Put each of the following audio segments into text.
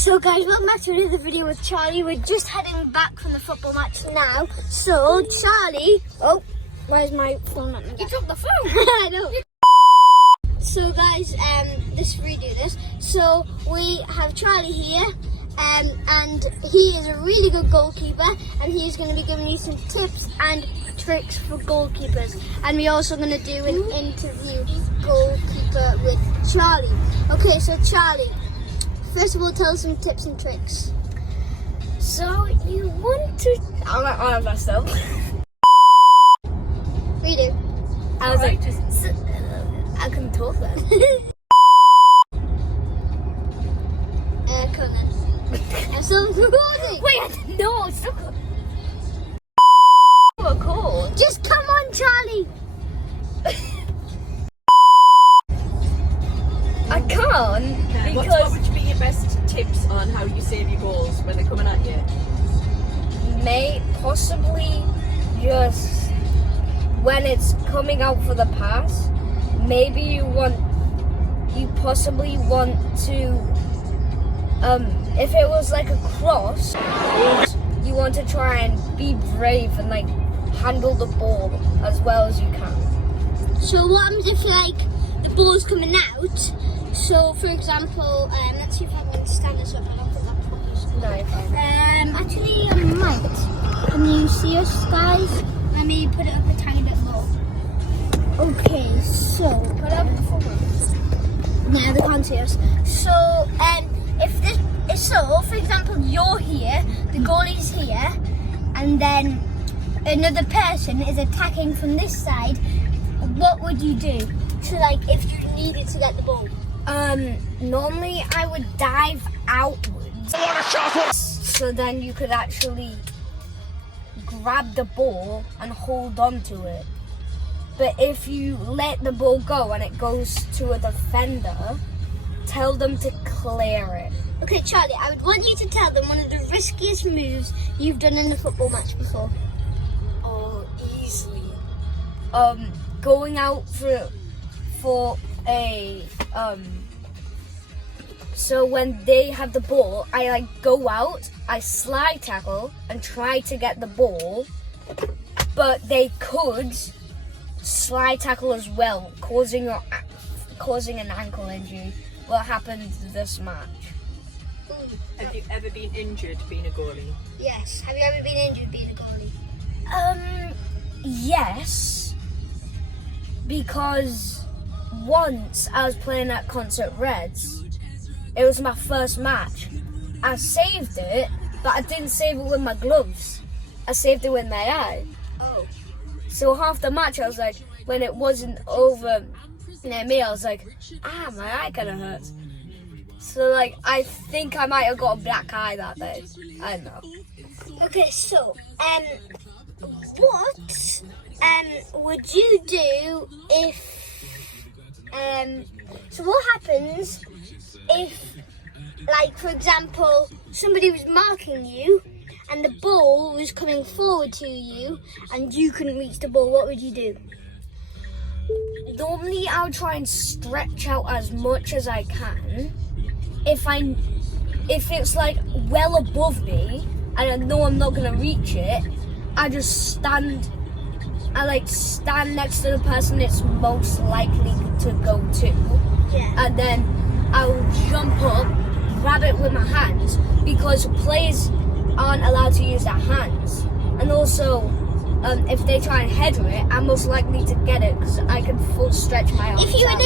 So guys, welcome back to another video with Charlie. We're just heading back from the football match now. So Charlie, oh, where's my phone? You took the phone. I know. So guys, let's redo this. So we have Charlie here, and he is a really good goalkeeper, and he's going to be giving you some tips and tricks for goalkeepers. And we're also going to do an interview goalkeeper with Charlie. Okay, so Charlie, first of all, tell us some tips and tricks. So you want to... I messed up. Redo. I was like, I couldn't talk then. Conan. I'm still recording. Wait, I didn't know. It's still cool. Just come on, Charlie. I can't because... What would be your best tips on how you save your goals when they're coming at you? May possibly just when it's coming out for the pass, maybe you possibly want to if it was like a cross, you want to try and be brave and like handle the ball as well as you can. So what happens if like the ball's coming out? So for example, let's see if I can stand this up. I don't think that properly. No, you're fine. Actually I might. Can you see us, guys? Let me put it up a tiny bit more. Okay, so Put up the phone. now they can't see us. So if this is so, for example, you're here, the goalie's here, and then another person is attacking from this side, what would you do? So like if you needed to get the ball? Normally I would dive outwards. What a shot! So then you could actually grab the ball and hold on to it. But if you let the ball go and it goes to a defender, tell them to clear it. Okay, Charlie, I would want you to tell them one of the riskiest moves you've done in a football match before. Oh, easily. Going out for a so when they have the ball, I like go out, I slide tackle and try to get the ball, but they could slide tackle as well, causing an ankle injury. What happened this match? Have you ever been injured being a goalie? Yes. Have you ever been injured being a goalie? Yes, because once I was playing at Consett Reds. It was my first match. I saved it, but I didn't save it with my gloves. I saved it with my eye. Oh. So half the match I was like, when it wasn't over near me, I was like, my eye kind of hurts. So like, I think I might have got a black eye that day. I don't know. Okay, so, what, would you do if, so what happens if, like, for example, somebody was marking you and the ball was coming forward to you and you couldn't reach the ball, what would you do? Normally I would try and stretch out as much as I can. If it's like well above me and I know I'm not gonna reach it, I just stand next to the person it's most likely to go to. Yeah. And then I'll jump up, grab it with my hands, because players aren't allowed to use their hands. And also, if they try and header it, I'm most likely to get it because I can full stretch my arms. If you were out.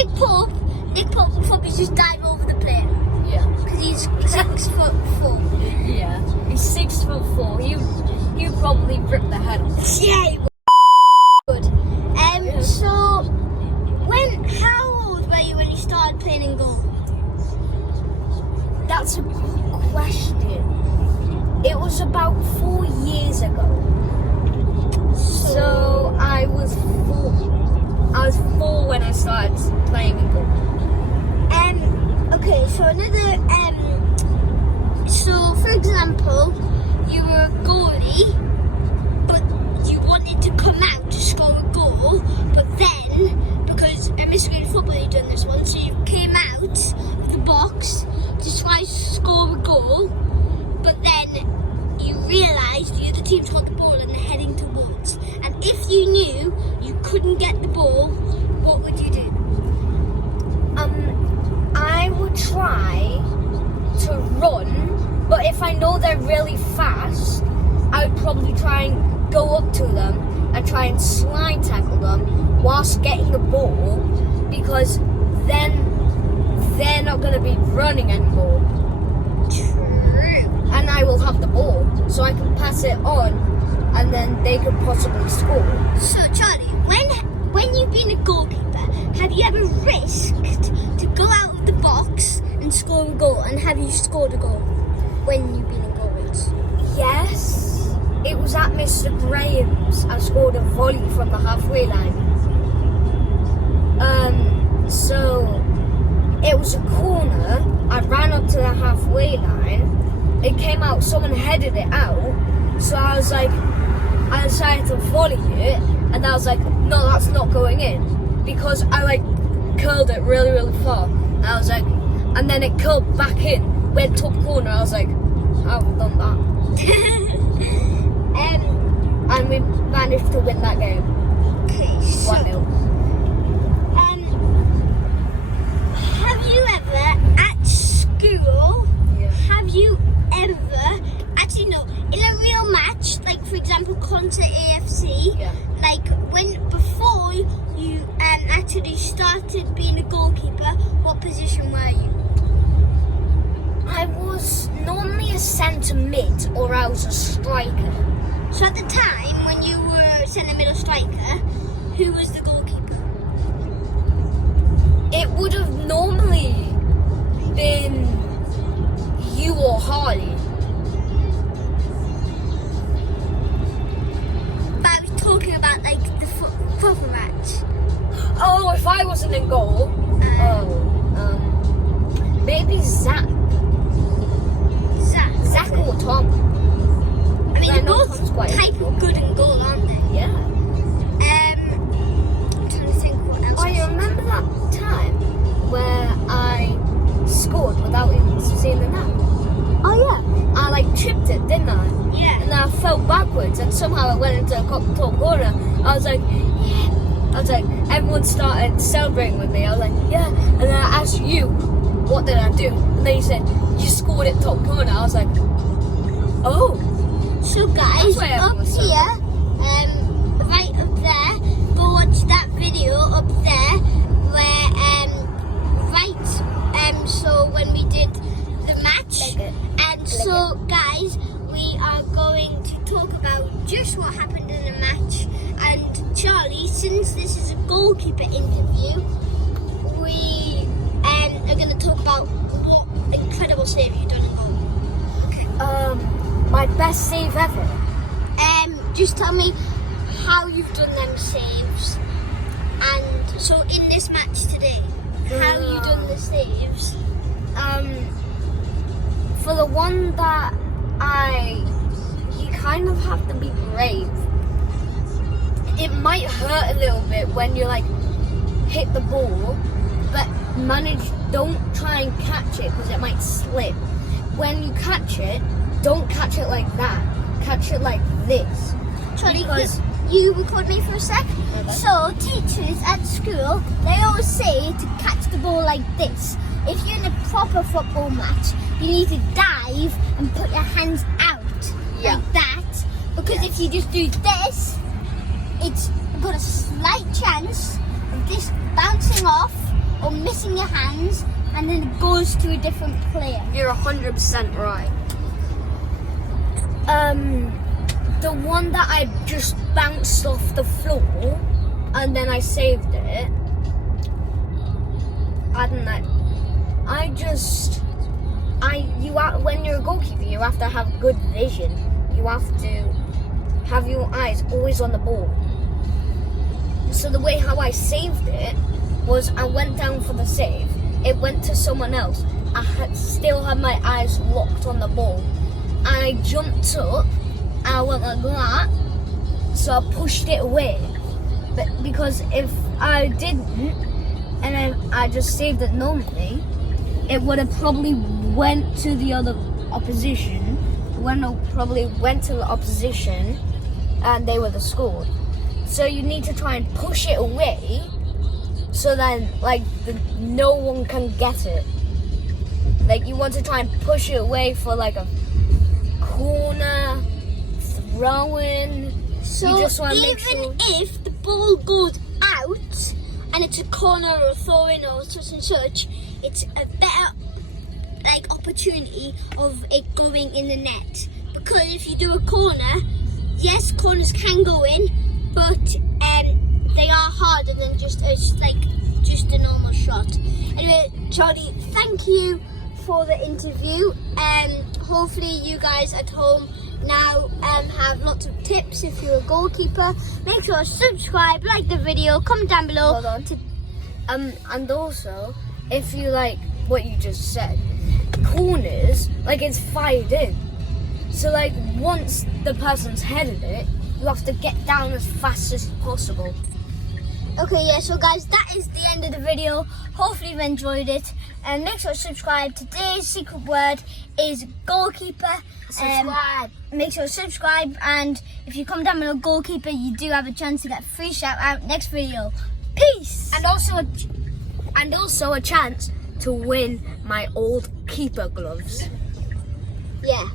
Nick Pope would probably just dive over the player. Yeah. Because he's 6'4". Yeah. He's 6'4". He'd probably rip the head off. Yeah, he would. So, how old were you when you started playing in goal? That's a good question. It was about 4 years ago. So I was 4. I was 4 when I started playing in goal. Okay, so another, so for example, you were a goalie, but you wanted to come out to score a goal, but then, because Mr. Green Football had done this one, so you came out of the box to try to score a goal, But if I know they're really fast, I would probably try and go up to them and try and slide tackle them whilst getting the ball, because then they're not going to be running anymore. True. And I will have the ball, so I can pass it on, and then they could possibly score. So Charlie, when you've been a goalkeeper, have you ever risked to go out of the box and score a goal? And have you scored a goal when you've been in goal once? Yes, it was at Mr. Graham's. I scored a volley from the halfway line. So it was a corner. I ran up to the halfway line. It came out. Someone headed it out. So I was like, I decided to volley it, and I was like, no, that's not going in, because I like curled it really, really far. And I was like, and then it curled back in, went top corner. I was like, I've done that. And we managed to win that game. Okay, so 1-0. have you ever at school? Yeah. Have you ever actually no in a real match, like for example Consett AFC? Yeah. Like before you actually started being a goalkeeper, what position were you? I was normally a centre mid, or I was a striker. So at the time when you were centre middle striker, who was the goalkeeper? It would have normally been you or Harley. But I was talking about like the football match. Oh, if I wasn't in goal, maybe Zach or Tom. I mean, Yeah, they're no, both Tom's quite type of good in goal, aren't they? Yeah. I'm trying to think what else. Oh, you remember that time where I scored without even seeing the net? Oh yeah. I like chipped it, didn't I? Yeah. And then I fell backwards, and somehow I went into the top corner. I was like, yeah. I was like, everyone started celebrating with me. I was like, yeah. And then I asked you, what did I do? And then you said, you scored it top corner. I was like, oh. So guys, That's where up everyone was here, right up there, go watch that video up there where so when we did the match, and so guys, we are going to talk about just what happened in the match. And Charlie, since this is a goalkeeper interview, we are going to talk about what incredible save you've done in goal. My best save ever. Just tell me how you've done them saves, and so in this match today, how you done the saves. For the one that you kind of have to be brave. It might hurt a little bit when you like hit the ball, but don't try and catch it because it might slip. When you catch it, don't catch it like that. Catch it like this. Charlie, Because- you record me for a sec. Okay. So teachers at school, they always say to catch the ball like this. If you're in a proper football match, you need to dive and put your hands out like that. Because if you just do this, it's got a slight chance of this bouncing off or missing your hands, and then it goes to a different player. You're 100% right. The one that I just bounced off the floor and then I saved it. I don't know. When you're a goalkeeper, you have to have good vision. You have to have your eyes always on the ball. So the way how I saved it was I went down for the save. It went to someone else. Still had my eyes locked on the ball. I jumped up. I went like that. So I pushed it away. But because if I didn't, and then I just saved it normally, it would have probably went to the other opposition. Probably went to the opposition, and they would have scored. So you need to try and push it away, so then no one can get it. Like you want to try and push it away for like a corner, throwing. So You just wanna make even sure- if the ball goes out and it's a corner or a throw-in or such and such, it's a better like opportunity of it going in the net. Because if you do a corner, yes, corners can go in, but they are harder than just a normal shot. Anyway, Charlie, thank you for the interview. Hopefully you guys at home now have lots of tips if you're a goalkeeper. Make sure to subscribe, like the video, comment down below. Hold on. And also, if you like what you just said, corners, like it's fired in. So like once the person's headed it, you have to get down as fast as possible. Okay, yeah, so guys, that is the end of the video. Hopefully you've enjoyed it. And make sure to subscribe. Today's secret word is goalkeeper. Subscribe. Make sure to subscribe, and if you comment down below goalkeeper, you do have a chance to get a free shout out next video. Peace! And also a chance to win my old keeper gloves. Yeah.